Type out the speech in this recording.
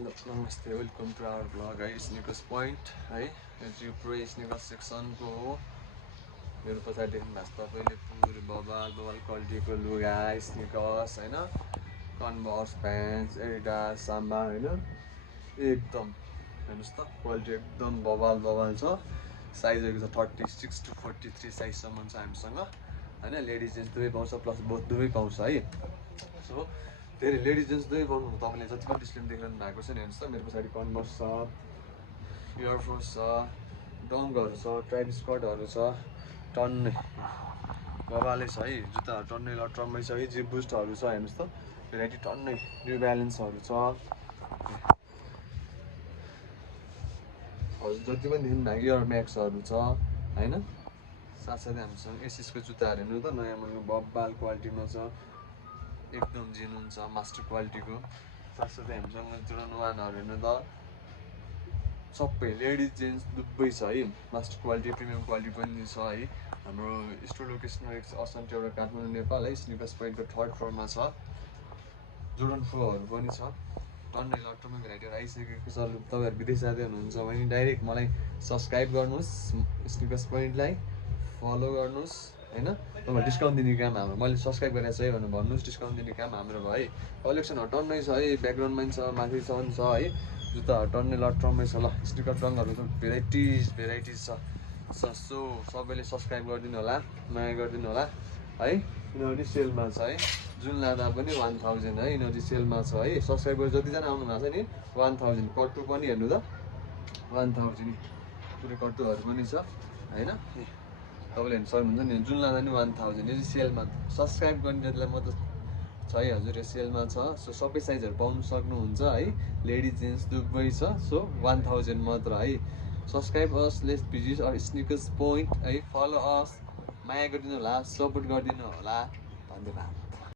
Hello, namaste, welcome to our vlog है sneakers point है यो पुरै स्निकर्स सेक्सनको हो मेरो पछाडि देख्नु भएको छ तपाईँले पुरै बबाल क्वालिटीको लुगा स्निकर्स होइन कन्भर्स प्यान्ट्स एडिडास साम्बा होइन एकदम हेर्नुहोस् त क्वालिटी एकदम बबाल छ साइजहरू छ 36 to 43 साइजसम्म छ हामीसँग होइन लेडिज जेन्ट्स दुवै पाउँछ प्लस बोथ दुवै पाउँछ है सो धेरै लेडिज जेन्ट्स दुवै पाउनु तपाईँले जति पनि डिस्प्ले देखिरहनु भएको छ नि हेर्नुहोस् त मेरो पछाडि कन्भर्स छ एयरफोर्स छ डङ्गहरू छ ट्राइब स्कर्टहरू छ टन्नै बबालै छ है जुत्ताहरू टन्नै लट्रम्मै छ है जिप बुस्टहरू छ हेर्नुहोस् त भेराइटी टन्नै न्यू ब्यालेन्सहरू छ हजुर जति पनि देख्नु भएको एयर म्याक्सहरू छ होइन साथसाथै हामीसँग एसिसको जुत्ताहरू हेर्नु त नयाँ मुलको बब्बाल क्वालिटीमा छ एकदम जेन्युन छ मास्टर क्वालिटीको साथसाथै हामीसँग जोर्डन 1हरू हेर्नु त सबै लेडिज जेन्ट्स दुवै छ है मास्टर क्वालिटी प्रिमियम क्वालिटी पनि छ है हाम्रो स्टोर लोकेसन रहेको छ असन्ती एउटा काठमाडौँ नेपाल है स्निकर्स पोइन्टको 3rd फ्लोरमा छ जोर्डन 4हरू पनि छ टन्नै लट्टमै भेराइटीहरू आइसकेको छ तपाईँहरू विदेश जाँदै हुनुहुन्छ भने डाइरेक्ट मलाई सब्सक्राइब गर्नुहोस् स्निकर्स पोइन्टलाई फलो गर्नुहोस् होइन तपाईँ डिस्काउन्ट दिने काम हाम्रो मैले सब्सक्राइब गरेको छ है भनेर भन्नुहोस् डिस्काउन्ट दिने काम हाम्रो भयो है कलेक्सनहरू टन्नै छ है ब्याकग्राउन्डमा पनि छ माथिसम्म छ है जुत्ताहरू टन्नै लट्रम्मै छ ल स्निकर रङहरू त भेराइटिज छ सो सबैले सब्सक्राइब गरिदिनु होला माया गरिदिनु होला है यिनीहरू सेलमा छ है जुन लाँदा पनि 1000 है यिनीहरू सेलमा छ है सब्सक्राइब गरेर जतिजना आउनु भएको छ नि 1000 कट्टु पनि हेर्नु त 1000 पुरै कट्टुहरू पनि छ होइन तपाईँले हेर्नु सक्नुहुन्छ नि जुन लाँदा नि 1000 यो चाहिँ सेलमा सब्सक्राइब गर्ने जतिलाई म त छ है हजुर यो सेलमा छ सो सबै साइजहरू पाउनु सक्नुहुन्छ है लेडिज जेन्ट्स दुवै छ सो 1000 मात्र है subscribe us let's visit our sneakers point है फलो अस माया गरिदिनु होला सपोर्ट गरिदिनु होला धन्यवाद।